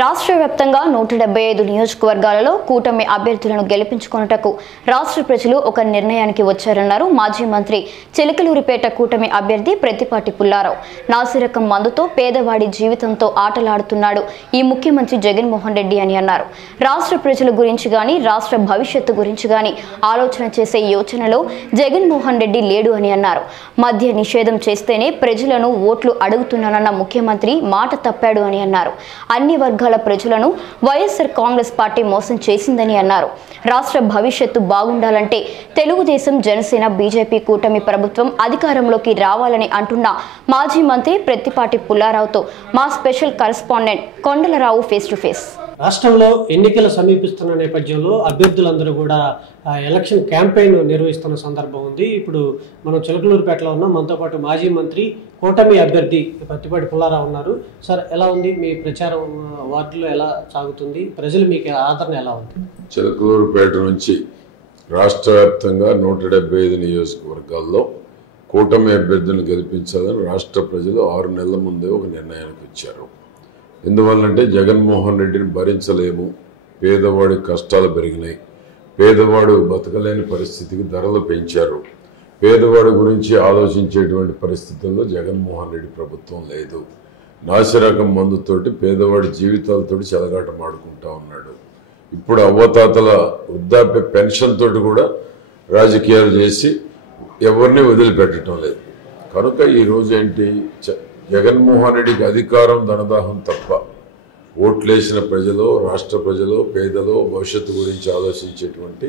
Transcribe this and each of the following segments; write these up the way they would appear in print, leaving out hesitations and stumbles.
రాష్ట్ర వ్యాప్తంగా 175 నియోజకవర్గాలలో కూటమి అభ్యర్థులను గెలిపించుకొనుటకు రాష్ట్ర ప్రజలు ఒక నిర్ణయానికి వచ్చారన్నారు మాజీ మంత్రి చిలకలూరిపేట కూటమి అభ్యర్థి ప్రతిపాటి పుల్లారావు. నాసిరకం మందుతో పేదవాడి జీవితంతో ఆటలాడుతున్నాడు ఈ ముఖ్యమంత్రి జగన్మోహన్ రెడ్డి అని అన్నారు. రాష్ట్ర ప్రజల గురించి గాని రాష్ట్ర భవిష్యత్తు గురించి గాని ఆలోచన చేసే యోచనలో జగన్మోహన్ రెడ్డి లేడు అని అన్నారు. మద్య నిషేధం చేస్తేనే ప్రజలను ఓట్లు అడుగుతున్నానన్న ముఖ్యమంత్రి మాట తప్పాడు అని అన్నారు. అన్ని వర్గాల ప్రజలను వైఎస్ఆర్ కాంగ్రెస్ పార్టీ మోసం చేసిందని అన్నారు. రాష్ట్ర భవిష్యత్తు బాగుండాలంటే తెలుగుదేశం, జనసేన, బీజేపీ కూటమి ప్రభుత్వం అధికారంలోకి రావాలని అంటున్న మాజీ మంత్రి ప్రతిపాటి పుల్లారావుతో మా special correspondent Kondalarao face to face. రాష్ట్రంలో ఎన్నికలు సమీపిస్తున్న నేపథ్యంలో అభ్యర్థులందరూ కూడా ఎలక్షన్ క్యాంపెయిన్ నిర్వహిస్తున్న సందర్భం ఉంది. ఇప్పుడు మనం చిలకలూరుపేటలో ఉన్నాం. మనతో పాటు మాజీ మంత్రి కూటమి అభ్యర్థి ప్రతిపాటి పుల్లారావు ఉన్నారు. సార్, ఎలా ఉంది మీ ప్రచారం? వార్డులో ఎలా సాగుతుంది? ప్రజలు మీకు ఆదరణ ఎలా ఉంది? చిలకలూరుపేట నుంచి రాష్ట్ర వ్యాప్తంగా 175 నియోజకవర్గాల్లో కూటమి అభ్యర్థులను గెలిపించాలని రాష్ట్ర ప్రజలు 6 నెలల ముందే ఒక నిర్ణయానికి వచ్చారు. ఎందువల్లంటే జగన్మోహన్ రెడ్డిని భరించలేము, పేదవాడి కష్టాలు పెరిగినాయి, పేదవాడు బతకలేని పరిస్థితికి ధరలు పెంచారు, పేదవాడి గురించి ఆలోచించేటువంటి పరిస్థితుల్లో జగన్మోహన్ రెడ్డి ప్రభుత్వం లేదు. నాసిరకం మందుతోటి పేదవాడి జీవితాలతోటి చెలగాటమాడుకుంటా ఉన్నాడు. ఇప్పుడు అవ్వతాతల వృద్ధాప్య పెన్షన్ తోటి కూడా రాజకీయాలు చేసి ఎవరిని వదిలిపెట్టడం లేదు. కనుక ఈరోజు ఏంటి, జగన్మోహన్ రెడ్డికి అధికారం, ధనదాహం తప్ప ఓట్లేసిన ప్రజలు, రాష్ట్ర ప్రజలు, పేదలు భవిష్యత్తు గురించి ఆలోచించేటువంటి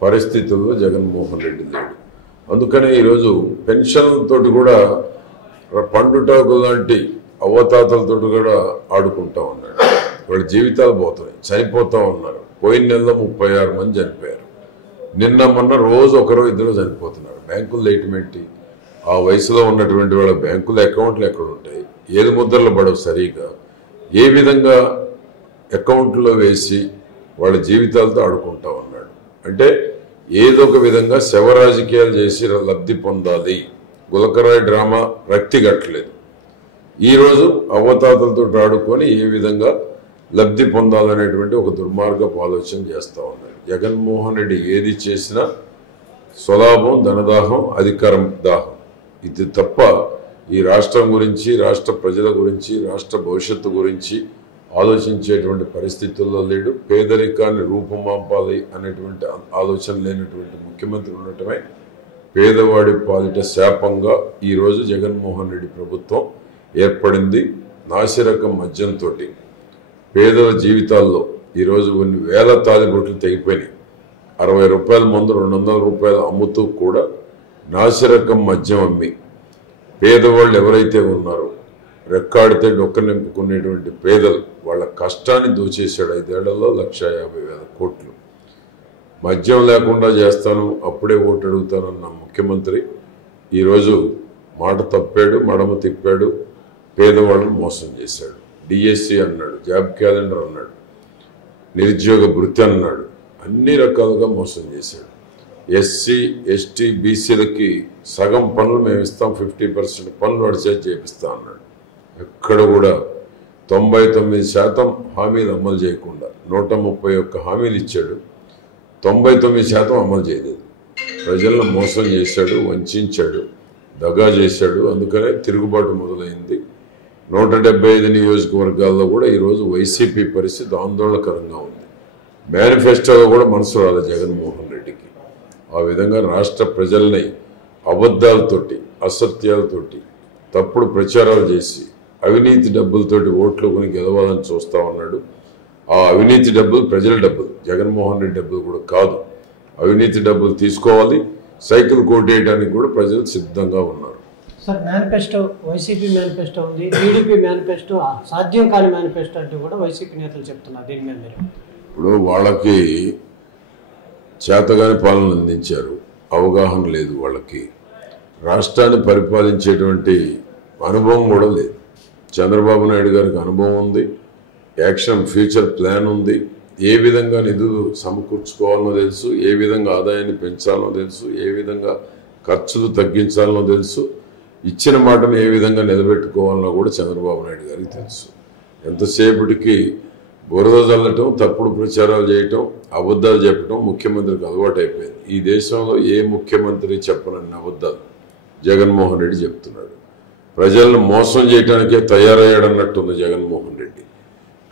పరిస్థితుల్లో జగన్మోహన్ రెడ్డి లేడు. అందుకనే ఈరోజు పెన్షన్లతో కూడా పండుటాకు లాంటి అవ్వతాతలతో కూడా ఆడుకుంటా ఉన్నాడు. వాళ్ళ జీవితాలు పోతున్నాయి, చనిపోతూ ఉన్నారు. పోయిన నెలలో 36 మంది చనిపోయారు. నిన్న మొన్న రోజు ఒకరో ఇద్దరు చనిపోతున్నారు. బ్యాంకులు లేటమేంటి? ఆ వయసులో ఉన్నటువంటి వాళ్ళ బ్యాంకుల అకౌంట్లు ఎక్కడ ఉంటాయి? ఏది ముద్రలు పడవు సరిగా. ఏ విధంగా అకౌంట్లో వేసి వాళ్ళ జీవితాలతో ఆడుకుంటా ఉన్నాడు. అంటే ఏదో ఒక విధంగా శవ రాజకీయాలు చేసి లబ్ధి పొందాలి. గులకరాయి డ్రామా రక్తి కట్టలేదు. ఈరోజు అవ్వతాతలతో ఆడుకొని ఏ విధంగా లబ్ధి పొందాలనేటువంటి ఒక దుర్మార్గపు ఆలోచన చేస్తూ ఉన్నారు. జగన్మోహన్ రెడ్డి ఏది చేసినా స్వలాభం, ధనదాహం, అధికారం దాహం. ఇది తప్ప ఈ రాష్ట్రం గురించి, రాష్ట్ర ప్రజల గురించి, రాష్ట్ర భవిష్యత్తు గురించి ఆలోచించేటువంటి పరిస్థితుల్లో లేడు. పేదరికాన్ని రూపుమాపాలి అనేటువంటి ఆలోచన లేనటువంటి ముఖ్యమంత్రి ఉండటమే పేదవాడి పాలిట శాపంగా ఈరోజు జగన్మోహన్ రెడ్డి ప్రభుత్వం ఏర్పడింది. నాసిరకం మద్యంతో పేదల జీవితాల్లో ఈరోజు కొన్ని వేల తాలిబొట్లు తెగిపోయినాయి. 60 రూపాయల మందు 200 రూపాయలు అమ్ముతూ కూడా నాసిరకం మద్యం అమ్మి పేదవాళ్ళు ఎవరైతే ఉన్నారో, రెక్కాడితే డొక్క నింపుకునేటువంటి పేదలు, వాళ్ళ కష్టాన్ని దోచేశాడు. 5 ఏళ్లలో 1,50,000 కోట్లు. మద్యం లేకుండా చేస్తాను, అప్పుడే ఓటు అడుగుతానన్న ముఖ్యమంత్రి ఈరోజు మాట తప్పాడు, మడమ తిప్పాడు, పేదవాళ్ళను మోసం చేశాడు. డిఎస్సి అన్నాడు, జాబ్ క్యాలెండర్ అన్నాడు, నిరుద్యోగ భృతి అన్నాడు, అన్ని రకాలుగా మోసం చేశాడు. ఎస్సీ, ఎస్టీ, బీసీలకి సగం పనులు మేము ఇస్తాం, 50% పనులు అడిచేది చేపిస్తా అన్నాడు. ఎక్కడ కూడా 99% హామీలు అమలు చేయకుండా 131 హామీలు ఇచ్చాడు. 99% అమలు చేయలేదు. ప్రజలను మోసం చేశాడు, వంచాడు, దగా చేశాడు. అందుకనే తిరుగుబాటు మొదలైంది. 175 నియోజకవర్గాల్లో కూడా ఈరోజు వైసీపీ పరిస్థితి ఆందోళనకరంగా ఉంది. మేనిఫెస్టోలో కూడా మనసు రాలేదు జగన్మోహన్ రెడ్డికి. ఆ విధంగా రాష్ట్ర ప్రజల్ని అబద్ధాలతోటి, అసత్యాలతోటి, తప్పుడు ప్రచారాలు చేసి అవినీతి డబ్బులతోటి ఓట్లు కొని గెలవాలని చూస్తూ ఉన్నాడు. ఆ అవినీతి డబ్బులు ప్రజల డబ్బులు, జగన్మోహన్ రెడ్డి డబ్బులు కూడా కాదు. అవినీతి డబ్బులు తీసుకోవాలి, సైకిల్ కోటేయడానికి కూడా ప్రజలు సిద్ధంగా ఉన్నారు. సార్, మేనిఫెస్టో వైసీపీ మేనిఫెస్టో ఉంది, టీడీపీ మేనిఫెస్టో సాధ్యం కాని మేనిఫెస్టో అంటూ కూడా వైసీపీ నేతలు చెప్తున్నారు. దీని మీద మీరు? ఇప్పుడు వాళ్ళకి చేతగాని పాలన అందించారు, అవగాహన లేదు వాళ్ళకి. రాష్ట్రాన్ని పరిపాలించేటువంటి అనుభవం కూడా లేదు. చంద్రబాబు నాయుడు గారికి అనుభవం ఉంది, యాక్షన్ ఫ్యూచర్ ప్లాన్ ఉంది, ఏ విధంగా నిధులు సమకూర్చుకోవాలనో తెలుసు, ఏ విధంగా ఆదాయాన్ని పెంచాలనో తెలుసు, ఏ విధంగా ఖర్చులు తగ్గించాలనో తెలుసు, ఇచ్చిన మాటను ఏ విధంగా నిలబెట్టుకోవాలనో కూడా చంద్రబాబు నాయుడు గారికి తెలుసు. ఎంతసేపటికి బురద చల్లటం, తప్పుడు ప్రచారాలు చేయటం, అబద్ధాలు చెప్పటం ముఖ్యమంత్రికి అలవాటు అయిపోయింది. ఈ దేశంలో ఏ ముఖ్యమంత్రి చెప్పనన్న అబద్ధాలు జగన్మోహన్ రెడ్డి చెప్తున్నాడు. ప్రజలను మోసం చేయడానికే తయారయ్యాడన్నట్టుంది జగన్మోహన్ రెడ్డి.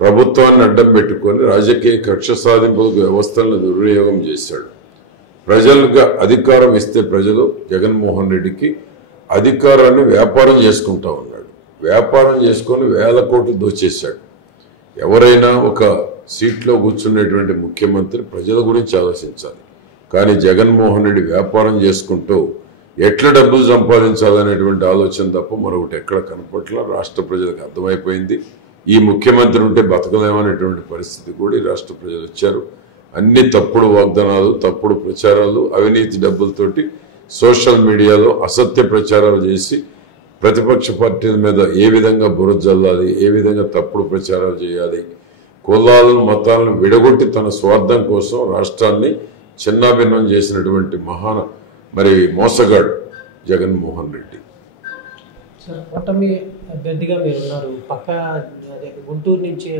ప్రభుత్వాన్ని అడ్డం పెట్టుకొని రాజకీయ కక్ష సాధింపులకు వ్యవస్థలను దుర్వినియోగం చేశాడు. ప్రజలకు అధికారం ఇస్తే ప్రజలు జగన్మోహన్ రెడ్డికి అధికారాన్ని వ్యాపారం చేసుకుంటా ఉన్నాడు. వ్యాపారం చేసుకొని వేల కోట్లు దోచేశాడు. ఎవరైనా ఒక సీట్లో కూర్చున్నటువంటి ముఖ్యమంత్రి ప్రజల గురించి ఆలోచించాలి. కానీ జగన్మోహన్ రెడ్డి వ్యాపారం చేసుకుంటూ ఎట్లా డబ్బులు సంపాదించాలనేటువంటి ఆలోచన తప్ప మరొకటి ఎక్కడ కనపట్ల. రాష్ట్ర ప్రజలకు అర్థమైపోయింది ఈ ముఖ్యమంత్రి ఉంటే బతకలేమనేటువంటి పరిస్థితి కూడా ఈ రాష్ట్ర ప్రజలు వచ్చారు. అన్ని తప్పుడు వాగ్దానాలు, తప్పుడు ప్రచారాలు, అవినీతి డబ్బులతోటి సోషల్ మీడియాలో అసత్య ప్రచారాలు చేసి ప్రతిపక్ష పార్టీల మీద ఏ విధంగా బురద జల్లాలి, ఏ విధంగా తప్పుడు ప్రచారాలు చేయాలి, కులాలను మతాలను విడగొట్టి తన స్వార్థం కోసం రాష్ట్రాన్ని చిన్నాభిన్నం చేసినటువంటి మోసగాడు జగన్మోహన్ రెడ్డి. సార్, కూటమి అభ్యర్థిగా మీరు ఉన్నారు. పక్క గుంటూరు నుంచి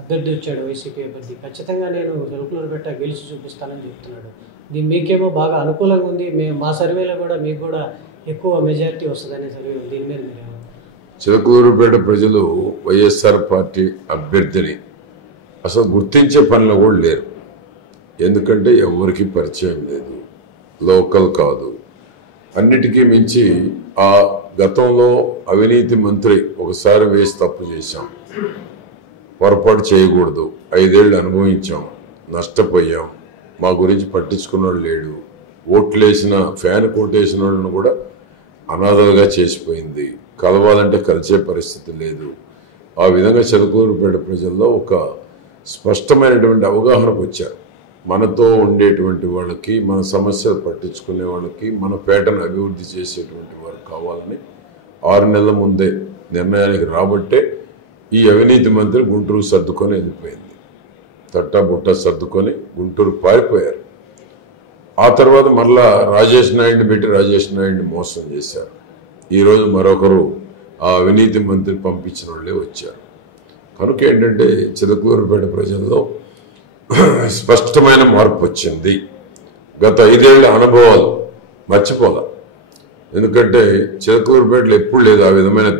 అభ్యర్థి వచ్చాడు, వైసీపీ అభ్యర్థి. ఖచ్చితంగా నేను చెలుకులూరుపేట గెలిచి చూపిస్తానని చెప్తున్నాడు. మీకేమో బాగా అనుకూలంగా ఉంది. మా సర్వేలో కూడా మీకు కూడా ఎక్కువ మెజారిటీ వస్తుందనే సర్వే. దీని మీద మీరు చిలకలూరుపేట ప్రజలు వైఎస్ఆర్ పార్టీ అభ్యర్థిని అసలు గుర్తించే పనిలో కూడా లేరు. ఎందుకంటే ఎవరికి పరిచయం లేదు, లోకల్ కాదు. అన్నిటికీ మించి ఆ గతంలో అవినీతి మంత్రి ఒకసారి వేసి తప్పు చేశాం, పొరపాటు చేయకూడదు, 5 ఏళ్ళు అనుభవించాం, నష్టపోయాం, మా గురించి పట్టించుకున్నాడు లేడు, ఓట్లేసిన ఫ్యాన్ కోటేసిన వాళ్ళను కూడా అనాథలుగా చేసిపోయింది, కలవాలంటే కలిసే పరిస్థితి లేదు. ఆ విధంగా చిలకలూరుపేట ప్రజల్లో ఒక స్పష్టమైనటువంటి అవగాహనకు వచ్చారు. మనతో ఉండేటువంటి వాళ్ళకి, మన సమస్యలు పట్టించుకునే వాళ్ళకి, మన పేటను అభివృద్ధి చేసేటువంటి వారు కావాలని 6 నెలల ముందే నిర్ణయానికి రాబట్టే ఈ అవినీతి మంత్రి గుంటూరు సర్దుకొని వెళ్ళిపోయింది. తట్టబుట్ట సర్దుకొని గుంటూరు పారిపోయారు. ఆ తర్వాత మరలా రాజేష్ నాయుడిని పెట్టి రాజేష్ నాయుడిని మోసం చేశారు. ఈరోజు మరొకరు ఆ అవినీతి మంత్రి పంపించిన వాళ్ళే వచ్చారు. కనుక ఏంటంటే చిలకలూరుపేట ప్రజల్లో స్పష్టమైన మార్పు వచ్చింది. గత 5 ఏళ్ల అనుభవాలు మర్చిపోలే. ఎందుకంటే చిలకలూరుపేటలో ఎప్పుడు లేదు ఆ విధమైన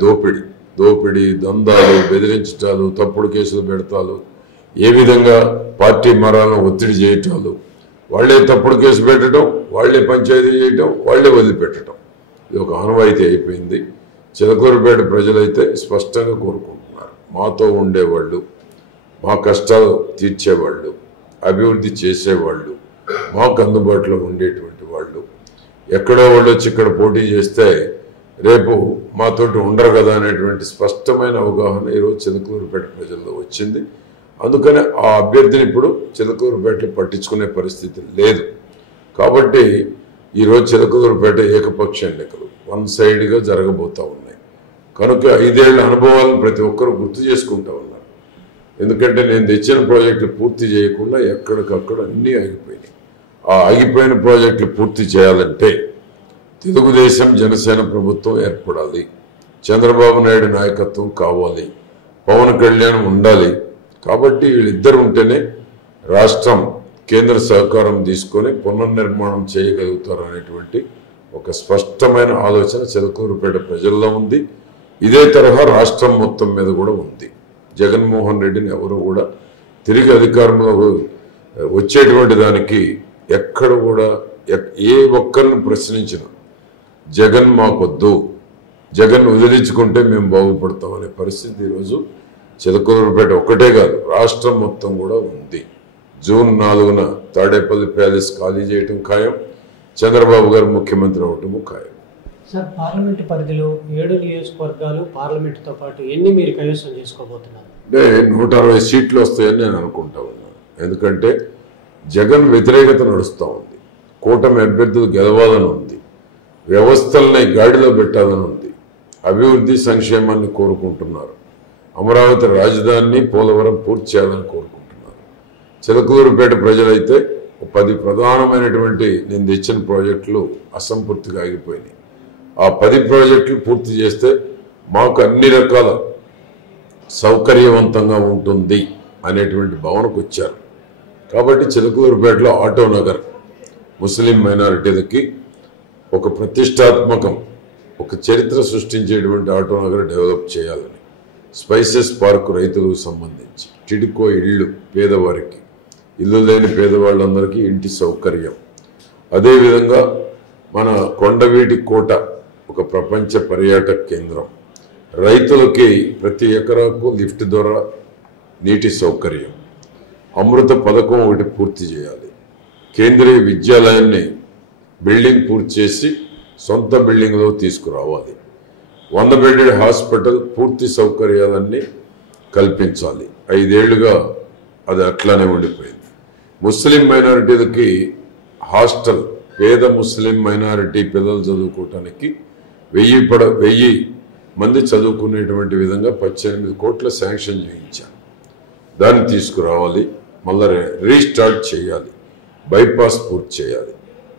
దోపిడీ, దందాలు, బెదిరించటాలు, తప్పుడు కేసులు పెడతాలు, ఏ విధంగా పార్టీ మరాలను ఒత్తిడి చేయటాలు, వాళ్లే తప్పుడు కేసు పెట్టడం, వాళ్లే పంచాయతీ చేయటం, వాళ్లే వదిలిపెట్టడం, ఇది ఒక ఆనవాయితీ అయిపోయింది. చిలకలూరుపేట ప్రజలైతే స్పష్టంగా కోరుకుంటున్నారు, మాతో ఉండేవాళ్ళు, మా కష్టాలు తీర్చేవాళ్ళు, అభివృద్ధి చేసేవాళ్ళు, మాకు అందుబాటులో ఉండేటువంటి వాళ్ళు, ఎక్కడో వాళ్ళు వచ్చి ఇక్కడ పోటీ చేస్తే రేపు మాతోటి ఉండరు కదా అనేటువంటి స్పష్టమైన అవగాహన ఈరోజు చిలకలూరుపేట ప్రజల్లో వచ్చింది. అందుకనే ఆ అభ్యర్థిని ఇప్పుడు చిలకలూరుపేటలో పట్టించుకునే పరిస్థితి లేదు. కాబట్టి ఈరోజు చిలకలూరుపేట ఏకపక్ష ఎన్నికలు 1 సైడ్గా జరగబోతూ ఉన్నాయి. కనుక 5 ఏళ్ల అనుభవాలను ప్రతి ఒక్కరు గుర్తు చేసుకుంటూ ఉన్నారు. ఎందుకంటే నేను తెచ్చిన ప్రాజెక్టులు పూర్తి చేయకుండా ఎక్కడికక్కడ అన్నీ ఆగిపోయినాయి. ఆ ఆగిపోయిన ప్రాజెక్టులు పూర్తి చేయాలంటే తెలుగుదేశం జనసేన ప్రభుత్వం ఏర్పడాలి, చంద్రబాబు నాయుడు నాయకత్వం కావాలి, పవన్ కళ్యాణ్ ఉండాలి. కాబట్టి వీళ్ళిద్దరు ఉంటేనే రాష్ట్రం కేంద్ర సహకారం తీసుకొని పునర్నిర్మాణం చేయగలుగుతారు అనేటువంటి ఒక స్పష్టమైన ఆలోచన చిలకలూరుపేట ప్రజల్లో ఉంది. ఇదే తరహా రాష్ట్రం మొత్తం మీద కూడా ఉంది. జగన్మోహన్ రెడ్డిని ఎవరు కూడా తిరిగి అధికారంలో వచ్చేటువంటి దానికి ఎక్కడ కూడా ఏ ఒక్కరిని ప్రశ్నించిన జగన్ మాకొద్దు, జగన్ వదిలించుకుంటే మేము బాగుపడతామనే పరిస్థితి ఈరోజు చిలకలూరుపేట ఒక్కటే కాదు రాష్ట్రం మొత్తం కూడా ఉంది. జూన్ 4న తాడేపల్లి ప్యాలెస్ ఖాళీ చేయటం ఖాయం, చంద్రబాబు గారు ముఖ్యమంత్రి అవటము ఖాయం. సార్, పార్లమెంటు పరిధిలో 7 నియోజకవర్గాలు పార్లమెంటుతో పాటు ఎన్ని మీరు కైవసం చేసుకోబోతున్నారు? అంటే 160 సీట్లు వస్తాయని నేను అనుకుంటా ఉన్నాను. ఎందుకంటే జగన్ వ్యతిరేకత నడుస్తూ ఉంది, కూటమి అభ్యర్థులు గెలవాలని ఉంది, వ్యవస్థల్ని గాడిలో పెట్టాలని ఉంది, అభివృద్ధి సంక్షేమాన్ని కోరుకుంటున్నారు, అమరావతి రాజధానిని పోలవరం పూర్తి చేయాలని కోరుకుంటున్నారు. చిలకలూరుపేట ప్రజలైతే 10 ప్రధానమైనటువంటి నేను తెచ్చిన ప్రాజెక్టులు అసంపూర్తిగా ఆగిపోయినాయి. ఆ 10 ప్రాజెక్టులు పూర్తి చేస్తే మాకు అన్ని రకాల సౌకర్యవంతంగా ఉంటుంది అనేటువంటి భావనకు వచ్చారు. కాబట్టి చిలకలూరుపేటలో ఆటో నగర్ ముస్లిం మైనారిటీలకి ఒక ప్రతిష్టాత్మకం, ఒక చరిత్ర సృష్టించేటువంటి ఆటో నగర్ డెవలప్ చేయాలని, స్పైసెస్ పార్క్ రైతులకు సంబంధించి, టిడ్కో ఇళ్ళు పేదవారికి, ఇల్లు లేని పేదవాళ్ళందరికీ ఇంటి సౌకర్యం, అదేవిధంగా మన కొండవీటి కోట ఒక ప్రపంచ పర్యాటక కేంద్రం, రైతులకి ప్రతి ఎకరాకు లిఫ్ట్ ద్వారా నీటి సౌకర్యం, అమృత పథకం ఒకటి పూర్తి చేయాలి, కేంద్రీయ విద్యాలయాన్ని బిల్డింగ్ పూర్తి చేసి సొంత బిల్డింగ్లో తీసుకురావాలి, 100 బెడెడ్ హాస్పిటల్ పూర్తి సౌకర్యాలన్నీ కల్పించాలి. 5 ఏళ్లుగా అది అట్లానే ఉండిపోయింది. ముస్లిం మైనారిటీలకి హాస్టల్, పేద ముస్లిం మైనారిటీ పిల్లలు చదువుకోవటానికి 1000 మంది చదువుకునేటువంటి విధంగా 18 కోట్ల శాంక్షన్ చేయించాను. దాన్ని తీసుకురావాలి, మళ్ళీ రీస్టార్ట్ చేయాలి, బైపాస్ పూర్తి చేయాలి.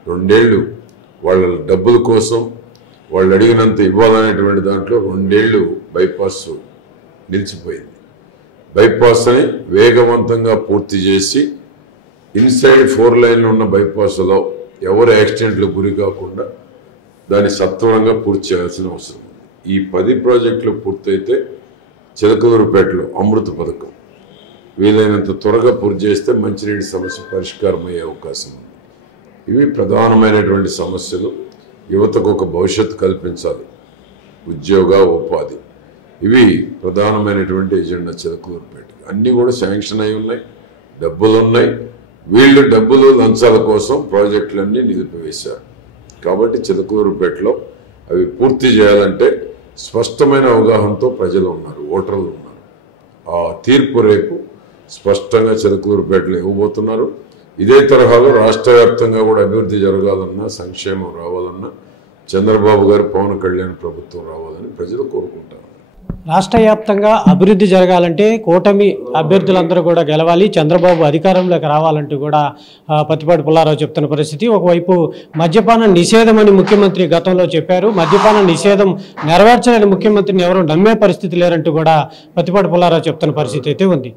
2 ఏళ్ళు వాళ్ళ డబ్బుల కోసం వాళ్ళు అడిగినంత ఇవ్వాలనేటువంటి దాంట్లో 2 ఏళ్ళు బైపాస్ నిలిచిపోయింది. బైపాస్ని వేగవంతంగా పూర్తి చేసి ఇన్సైడ్ 4 లైన్లు ఉన్న బైపాస్లో ఎవరు యాక్సిడెంట్లకు గురి కాకుండా దాన్ని సత్వరంగా పూర్తి చేయాల్సిన అవసరం ఉంది. ఈ 10 ప్రాజెక్టులు పూర్తయితే చిలకలూరుపేటలో అమృత పథకం వీలైనంత త్వరగా పూర్తి చేస్తే మంచినీటి సమస్య పరిష్కారం అయ్యే అవకాశం ఉంది. ఇవి ప్రధానమైనటువంటి సమస్యలు. యువతకు ఒక భవిష్యత్తు కల్పించాలి, ఉద్యోగ ఉపాధి, ఇవి ప్రధానమైనటువంటి ఎజెండా చిలకలూరుపేటకి. అన్నీ కూడా శాంక్షన్ అయి ఉన్నాయి, డబ్బులు ఉన్నాయి. వీళ్ళు డబ్బులు లంచాల కోసం ప్రాజెక్టులన్నీ నిలిపివేశారు. కాబట్టి చిలకలూరుపేటలో అవి పూర్తి చేయాలంటే స్పష్టమైన అవగాహనతో ప్రజలు ఉన్నారు, ఓటర్లు ఉన్నారు. ఆ తీర్పు రేపు స్పష్టంగా చిలకలూరుపేటలో ఇవ్వబోతున్నారు. ఇదే తరహాలో రాష్ట్ర వ్యాప్తంగా కూడా అభివృద్ధి జరగాలన్నా, సంక్షేమం రావాలన్నా చంద్రబాబు గారు, పవన్ కళ్యాణ్ ప్రభుత్వం రావాలని ప్రజలు కోరుకుంటారు. రాష్ట్ర వ్యాప్తంగా అభివృద్ధి జరగాలంటే కూటమి అభ్యర్థులందరూ కూడా గెలవాలి, చంద్రబాబు అధికారంలోకి రావాలంటూ కూడా పత్తిపాటి పుల్లారావు చెప్తున్న పరిస్థితి. ఒకవైపు మద్యపాన నిషేధం అని ముఖ్యమంత్రి గతంలో చెప్పారు. మద్యపాన నిషేధం నెరవేర్చలేని ముఖ్యమంత్రిని ఎవరు నమ్మే పరిస్థితి లేరంటూ కూడా పత్తిపాటి పుల్లారావు చెప్తున్న పరిస్థితి అయితే ఉంది.